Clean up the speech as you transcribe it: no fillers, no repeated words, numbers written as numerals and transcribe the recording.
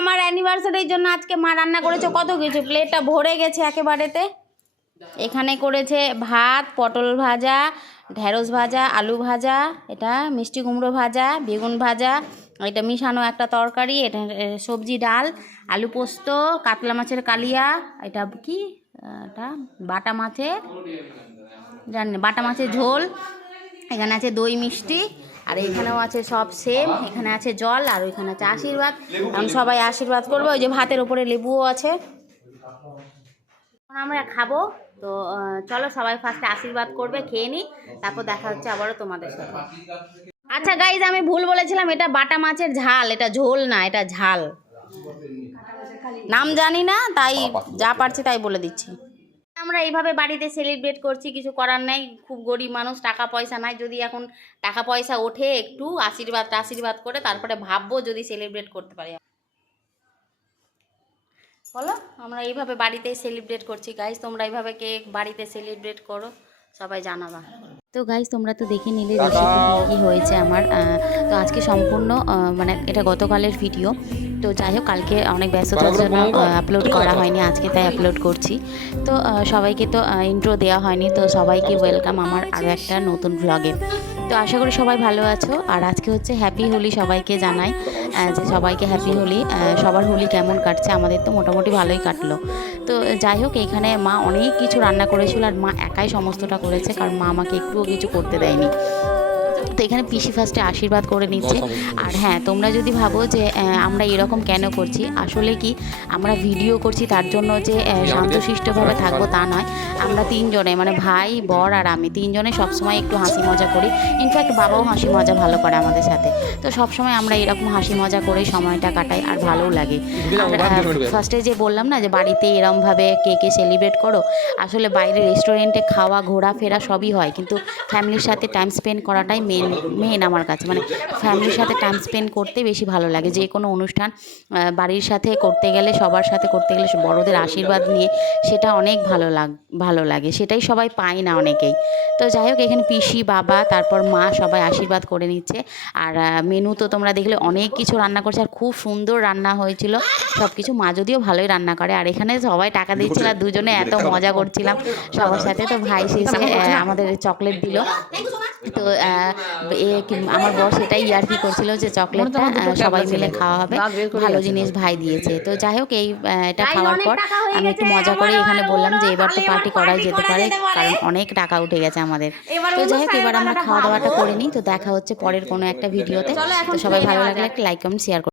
আমার অ্যানিভার্সারির জন্য আজকে মা রান্না করেছে কত কিছু, প্লেটটা ভরে গেছে একেবারেতে। এখানে করেছে ভাত, পটল ভাজা, ঢেঁড়স ভাজা, আলু ভাজা, এটা মিষ্টি কুমড়ো ভাজা, বেগুন ভাজা, এটা মিশানো একটা তরকারি, এটা সবজি ডাল, আলু পোস্ত, কাতলা মাছের কালিয়া, এটা কি এটা বাটা মাছের জানি বাটা মাছের ঝোল, এখানে আছে দই মিষ্টি, আর এখানেও আছে সব সেম, এখানে আছে জল, আর ওইখানে আছে আশীর্বাদ। এখন সবাই আশীর্বাদ করবে, ওই যে ভাতের ওপরে লেবুও আছে। এখন আমরা খাবো, তো চলো সবাই ফার্স্টে আশীর্বাদ করবে, খেয়ে নিই, তারপর দেখা হচ্ছে আবারও তোমাদের সাথে। আচ্ছা গাইজ, আমি ভুল বলেছিলাম, এটা বাটা মাছের ঝাল, এটা ঝোল না, এটা ঝাল। নাম জানি না, তাই যা পারছি তাই বলে দিচ্ছি। আমরা এইভাবে বাড়িতে সেলিব্রেট করছি, কিছু করার নাই, খুব গরিব মানুষ, টাকা পয়সা নাই। যদি এখন টাকা পয়সা ওঠে একটু আশীর্বাদ করে তারপরে ভাববো যদি সেলিব্রেট করতে পারি। বলো, আমরা এইভাবে বাড়িতে সেলিব্রেট করছি গাইজ, তোমরা এইভাবে কেক বাড়িতে সেলিব্রেট করো, সবাই জানাবা। তো গাইজ তোমরা তো দেখে নিলে রেসিপি কী হয়েছে আমার। তো আজকে সম্পূর্ণ মানে এটা গতকালের ভিডিও, তো যাই হোক কালকে অনেক ব্যস্ততার জন্য আপলোড করা হয়নি, আজকে তাই আপলোড করছি। তো সবাইকে তো ইন্ট্রো দেওয়া হয়নি, তো সবাইকে ওয়েলকাম আমার আরও একটা নতুন ব্লগে। তো আশা করি সবাই ভালো আছো। আর আজকে হচ্ছে হ্যাপি হোলি, সবাইকে জানাই যে সবাইকে হ্যাপি হোলি। সবার হোলি কেমন কাটছে? আমাদের তো মোটামুটি ভালোই কাটলো। তো যাই হোক, এখানে মা অনেক কিছু রান্না করেছিল, আর মা একাই সমস্তটা করেছে, কারণ মা আমাকে একটুও কিছু করতে দেয়নি। তো এখানে পিসি ফার্স্টে আশীর্বাদ করে নিচ্ছে। আর হ্যাঁ, তোমরা যদি ভাবো যে আমরা এরকম কেন করছি, আসলে কি আমরা ভিডিও করছি তার জন্য যে শান্তশিষ্টভাবে থাকবো তা নয়। আমরা তিনজনে মানে ভাই, বর আর আমি তিনজনে সবসময় একটু হাসি মজা করি। ইনফ্যাক্ট বাবাও হাসি মজা ভালো করে আমাদের সাথে। তো সবসময় আমরা এরকম হাসি মজা করে সময়টা কাটাই, আর ভালোও লাগে। আর ফার্স্টে যে বললাম না যে বাড়িতে এরমভাবে কেকে সেলিব্রেট করো, আসলে বাইরে রেস্টুরেন্টে খাওয়া ঘোরাফেরা সবই হয়, কিন্তু ফ্যামিলির সাথে টাইম স্পেন্ড করাটাই মেন আমার কাছে। মানে ফ্যামিলির সাথে টাইম স্পেন্ড করতে বেশি ভালো লাগে। যে কোনো অনুষ্ঠান বাড়ির সাথে করতে গেলে, সবার সাথে করতে গেলে, বড়দের আশীর্বাদ নিয়ে সেটা অনেক ভালো লাগে, সেটাই সবাই পায় না অনেকেই। তো যাই হোক, এখানে পিসি, বাবা, তারপর মা সবাই আশীর্বাদ করে নিচ্ছে। আর মেনু তো তোমরা দেখলে অনেক কিছু রান্না করছে, আর খুব সুন্দর রান্না হয়েছিল সব কিছু। মা যদিও ভালোই রান্না করে। আর এখানে সবাই টাকা দিচ্ছিল, আর দুজনে এত মজা করছিলাম সবার সাথে। তো ভাই শেষে আমাদের চকলেট দিল। তো আমার বর সেটাই ইয়ার্কি করছিল যে চকলেটটা সবাই মিলে খাওয়া হবে, ভালো জিনিস ভাই দিয়েছে। তো যাই হোক, এটা খাওয়ার পর আমি একটু মজা করে এখানে বললাম যে এবার তো পার্টি করাই যেতে পারে, কারণ অনেক টাকা উঠে গেছে আমাদের। তো যাই হোক, এবার আমরা খাওয়া দাওয়াটা করে নিই। তো দেখা হচ্ছে পরের কোনো একটা ভিডিওতে। তো সবাই ভালো লাগলে একটা লাইক, কমেন্ট, শেয়ার করুন।